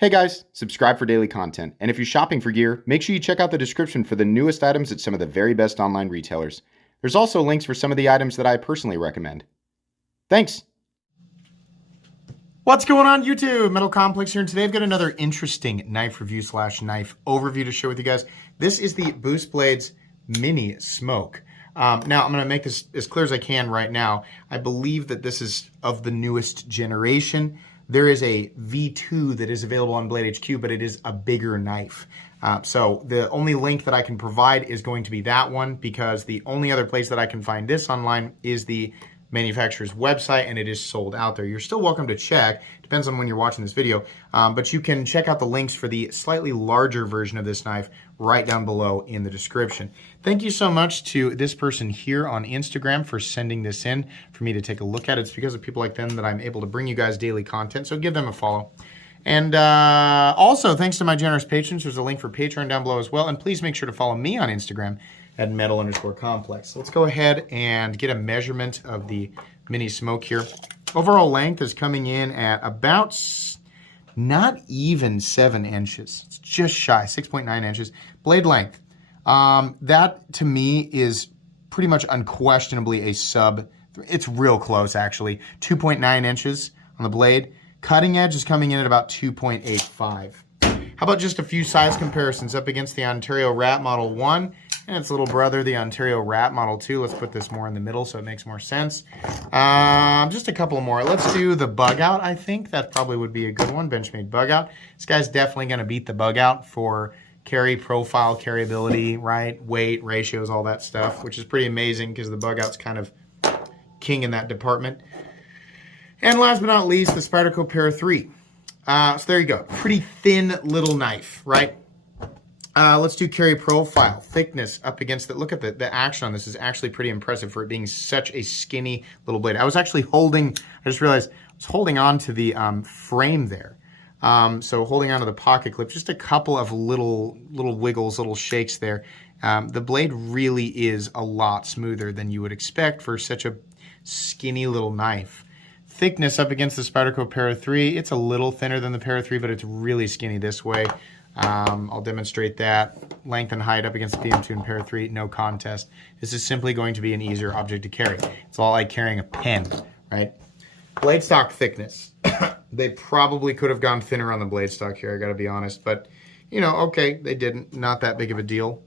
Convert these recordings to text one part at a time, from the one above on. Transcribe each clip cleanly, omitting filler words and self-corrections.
Hey guys, subscribe for daily content, and if you're shopping for gear, make sure you check out the description for the newest items at some of the very best online retailers. There's also links for some of the items that I personally recommend. Thanks! What's going on YouTube? Metal Complex here, and today I've got another interesting knife review / knife overview to share with you guys. This is the Boost Blades Mini Smoke. Now, I'm going to make this as clear as I can right now. I believe that this is of the newest generation. There is a V2 that is available on Blade HQ, but it is a bigger knife. So the only link that I can provide is going to be that one, because the only other place that I can find this online is the manufacturer's website, and it is sold out there. You're still welcome to check. Depends on when you're watching this video, but you can check out the links for the slightly larger version of this knife right down below in the description. Thank you so much to this person here on Instagram for sending this in for me to take a look at. It's because of people like them that I'm able to bring you guys daily content, so give them a follow. And also, thanks to my generous patrons, there's a link for Patreon down below as well, and please make sure to follow me on Instagram at metal_complex. Let's go ahead and get a measurement of the Mini Smoke here. Overall length is coming in at about not even 7 inches. It's just shy, 6.9 inches. Blade length, that to me is pretty much unquestionably a sub. It's real close actually, 2.9 inches on the blade. Cutting edge is coming in at about 2.85. How about just a few size comparisons up against the Ontario Rat Model 1 and its little brother, the Ontario Rat Model 2. Let's put this more in the middle so it makes more sense. Just a couple more. Let's do the Bug Out, I think. That probably would be a good one, Benchmade Bug Out. This guy's definitely going to beat the Bug Out for carry profile, carryability, right? Weight, ratios, all that stuff, which is pretty amazing because the Bug Out's kind of king in that department. And last but not least, the Spyderco Para 3. So there you go. Pretty thin little knife, right? Let's do carry profile, thickness up against it. Look at the action on this is actually pretty impressive for it being such a skinny little blade. I was actually holding, I just realized, I was holding on to the frame there. So holding onto the pocket clip, just a couple of little wiggles, little shakes there. The blade really is a lot smoother than you would expect for such a skinny little knife. Thickness up against the Spyderco Para 3, it's a little thinner than the Para 3, but it's really skinny this way. I'll demonstrate that. Length and height up against the PM2 and Para 3, no contest. This is simply going to be an easier object to carry. It's all like carrying a pen, right? Blade stock thickness. They probably could have gone thinner on the blade stock here, I gotta be honest, but you know, okay, they didn't. Not that big of a deal.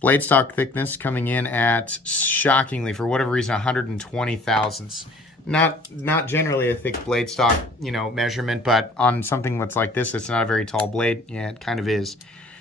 Blade stock thickness coming in at, shockingly, for whatever reason, 120 thousandths. Not generally a thick blade stock, you know, measurement, but on something that's like this, it's not a very tall blade. Yeah, it kind of is.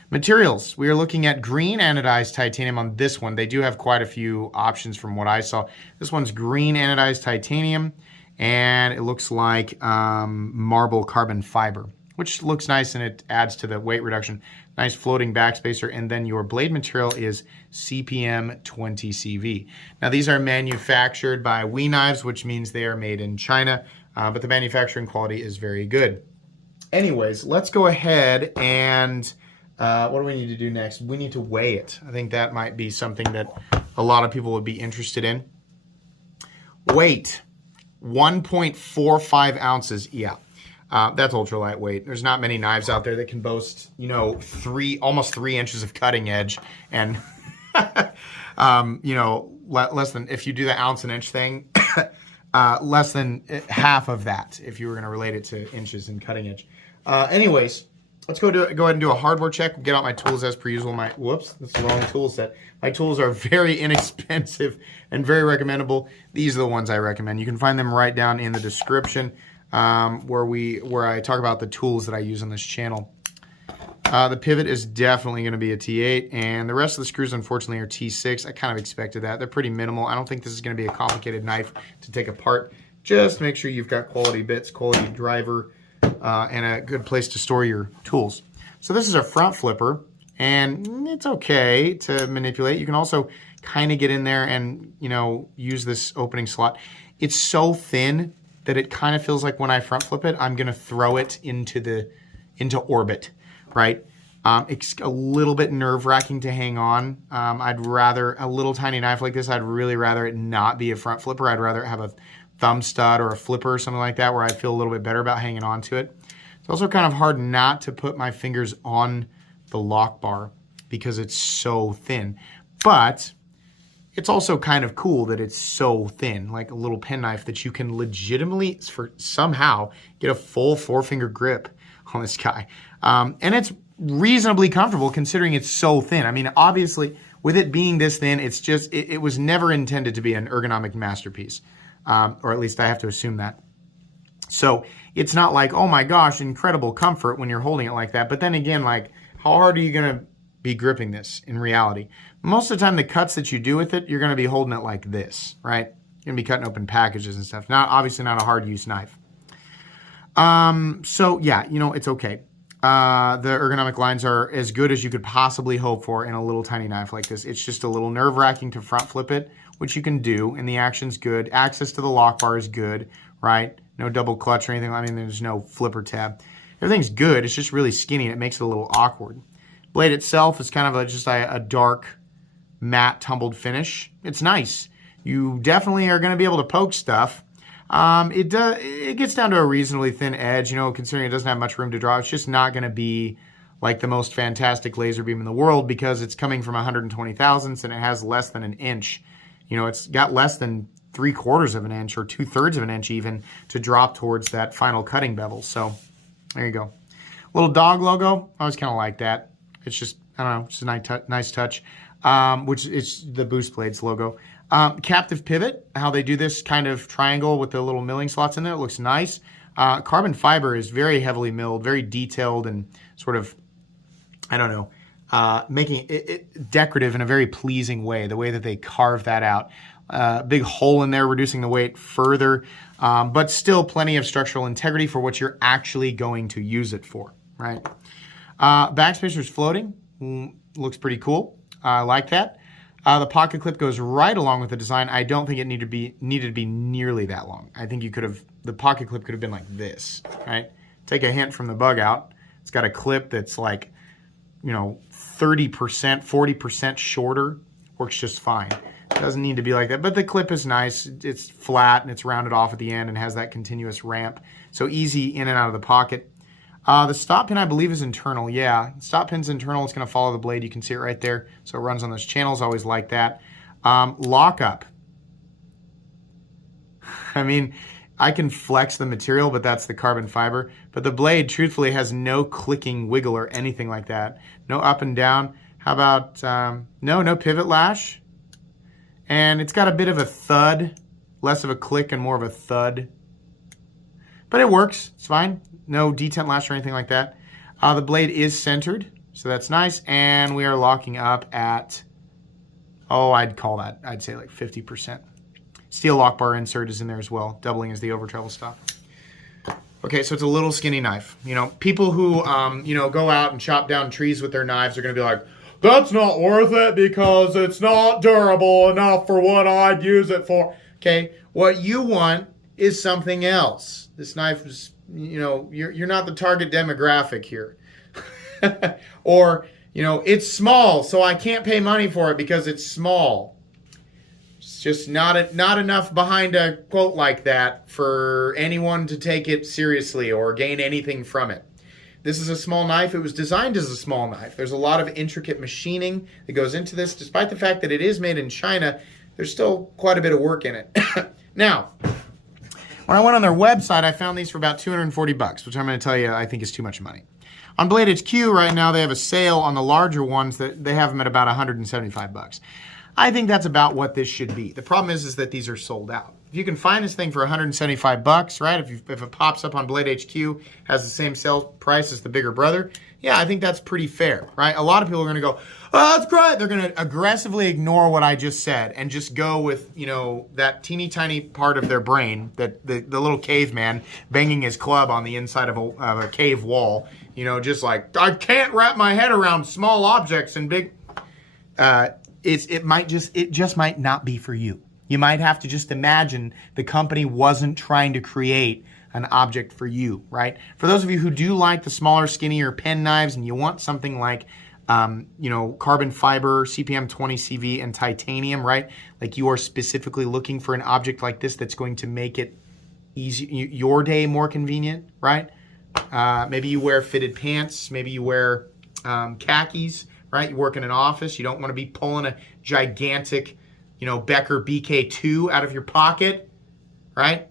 Materials, we are looking at green anodized titanium on this one. They do have quite a few options from what I saw. This one's green anodized titanium, and it looks like marble carbon fiber, which looks nice, and it adds to the weight reduction. Nice floating backspacer, and then your blade material is CPM 20CV. Now these are manufactured by We Knives, which means they are made in China, but the manufacturing quality is very good. Anyways, let's go ahead and what do we need to do next? We need to weigh it. I think that might be something that a lot of people would be interested in. Weight, 1.45 ounces, yeah. That's ultra lightweight. There's not many knives out there that can boast, you know, almost 3 inches of cutting edge, and you know, less than, if you do the ounce and inch thing, less than half of that if you were going to relate it to inches and cutting edge. Anyways, let's go ahead and do a hardware check. Get out my tools as per usual. Whoops, that's the wrong tool set. My tools are very inexpensive and very recommendable. These are the ones I recommend. You can find them right down in the description. Where I talk about the tools that I use on this channel. The pivot is definitely going to be a T8, and the rest of the screws, unfortunately, are T6. I kind of expected that. They're pretty minimal. I don't think this is going to be a complicated knife to take apart. Just make sure you've got quality bits, quality driver, and a good place to store your tools. So this is a front flipper, and it's okay to manipulate. You can also kind of get in there and, you know, use this opening slot. It's so thin that it kind of feels like when I front flip it, I'm gonna throw it into orbit, right? It's a little bit nerve-wracking to hang on. I'd rather, a little tiny knife like this, I'd really rather it not be a front flipper. I'd rather have a thumb stud or a flipper or something like that where I'd feel a little bit better about hanging on to it. It's also kind of hard not to put my fingers on the lock bar because it's so thin. But it's also kind of cool that it's so thin, like a little penknife that you can legitimately, somehow, get a full 4-finger grip on this guy. And it's reasonably comfortable considering it's so thin. I mean, obviously, with it being this thin, it's just, it was never intended to be an ergonomic masterpiece. Or at least I have to assume that. So it's not like, oh my gosh, incredible comfort when you're holding it like that. But then again, like, how hard are you going to be gripping this in reality? Most of the time, the cuts that you do with it, you're going to be holding it like this, right? You're going to be cutting open packages and stuff. Obviously not a hard use knife. So yeah, it's okay. The ergonomic lines are as good as you could possibly hope for in a little tiny knife like this. It's just a little nerve-wracking to front flip it, which you can do, and the action's good. Access to the lock bar is good, right? No double clutch or anything. I mean, there's no flipper tab. Everything's good. It's just really skinny, and it makes it a little awkward. Blade itself is kind of just a dark, matte, tumbled finish. It's nice. You definitely are going to be able to poke stuff. It gets down to a reasonably thin edge, considering it doesn't have much room to draw. It's just not going to be like the most fantastic laser beam in the world because it's coming from 120 thousandths and it has less than an inch. It's got less than 3/4 of an inch or 2/3 of an inch even to drop towards that final cutting bevel. So there you go. Little dog logo. I always kind of like that. It's just, I don't know, it's a nice touch, which is the Boost Blades logo. Captive pivot, how they do this kind of triangle with the little milling slots in there. It looks nice. Carbon fiber is very heavily milled, very detailed and sort of, I don't know, making it decorative in a very pleasing way, the way that they carve that out. Big hole in there, reducing the weight further, but still plenty of structural integrity for what you're actually going to use it for, right? Backspacer's floating, looks pretty cool. I like that. The pocket clip goes right along with the design. I don't think it needed to be nearly that long. I think the pocket clip could have been like this, right? Take a hint from the bug out. It's got a clip that's like, 30%, 40% shorter. Works just fine. Doesn't need to be like that, but the clip is nice. It's flat and it's rounded off at the end and has that continuous ramp. So easy in and out of the pocket. The stop pin, I believe, is internal. Yeah, stop pin's internal. It's going to follow the blade. You can see it right there. So it runs on those channels. Always like that. Lockup. I mean, I can flex the material, but that's the carbon fiber. But the blade, truthfully, has no clicking wiggle or anything like that. No up and down. How about, no pivot lash. And it's got a bit of a thud. Less of a click and more of a thud. But it works. It's fine. No detent lash or anything like that. The blade is centered, so that's nice. And we are locking up at, I'd say like 50%. Steel lock bar insert is in there as well, doubling as the over travel stop. Okay, so it's a little skinny knife. People who, go out and chop down trees with their knives are going to be like, that's not worth it because it's not durable enough for what I'd use it for. Okay, what you want is something else. This knife is, you're not the target demographic here. Or, it's small, so I can't pay money for it because it's small. It's just not enough behind a quote like that for anyone to take it seriously or gain anything from it. This is a small knife. It was designed as a small knife. There's a lot of intricate machining that goes into this. Despite the fact that it is made in China, there's still quite a bit of work in it. Now, when I went on their website, I found these for about $240, which I'm going to tell you I think is too much money. On Blade HQ right now, they have a sale on the larger ones that they have them at about $175. I think that's about what this should be. The problem is that these are sold out. If you can find this thing for $175, right? If it pops up on Blade HQ, has the same sale price as the bigger brother, yeah, I think that's pretty fair, right? A lot of people are going to go, oh, that's great. They're going to aggressively ignore what I just said and just go with, that teeny tiny part of their brain, that the little caveman banging his club on the inside of a cave wall, just like, I can't wrap my head around small objects and big. It just might not be for you. You might have to just imagine the company wasn't trying to create an object for you, right? For those of you who do like the smaller, skinnier pen knives and you want something like, carbon fiber, CPM 20 CV, and titanium, right? Like you are specifically looking for an object like this that's going to make it easy, your day more convenient, right? Maybe you wear fitted pants. Maybe you wear khakis, right? You work in an office. You don't want to be pulling a gigantic, Becker BK2 out of your pocket, right?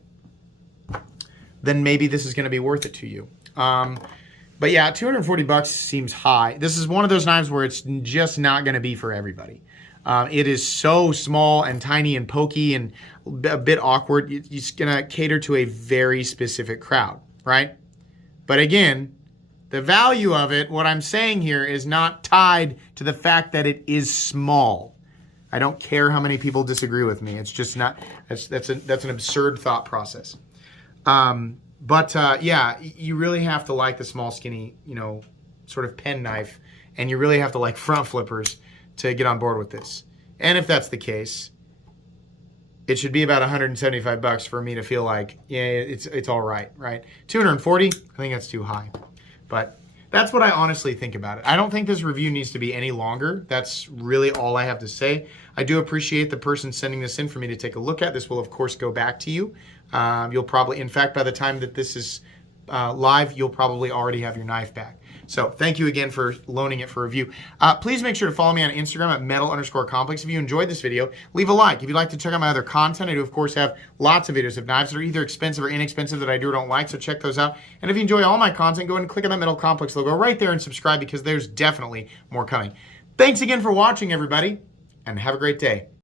Then maybe this is going to be worth it to you. But yeah, $240 seems high. This is one of those knives where it's just not going to be for everybody. It is so small and tiny and pokey and a bit awkward. It's going to cater to a very specific crowd, right? But again, the value of it, what I'm saying here, is not tied to the fact that it is small. I don't care how many people disagree with me. It's just not, that's an absurd thought process. Yeah, you really have to like the small, skinny, sort of pen knife, and you really have to like front flippers to get on board with this. And if that's the case, it should be about $175 for me to feel like, yeah, it's all right, right? $240, I think that's too high. But that's what I honestly think about it. I don't think this review needs to be any longer. That's really all I have to say. I do appreciate the person sending this in for me to take a look at. This will, of course, go back to you. You'll probably, in fact, by the time that this is live, you'll probably already have your knife back. So thank you again for loaning it for review. Please make sure to follow me on Instagram at metal_complex. If you enjoyed this video, leave a like. If you'd like to check out my other content, I do, of course, have lots of videos of knives that are either expensive or inexpensive that I do or don't like, so check those out. And if you enjoy all my content, go ahead and click on that Metal Complex logo right there and subscribe, because there's definitely more coming. Thanks again for watching, everybody, and have a great day.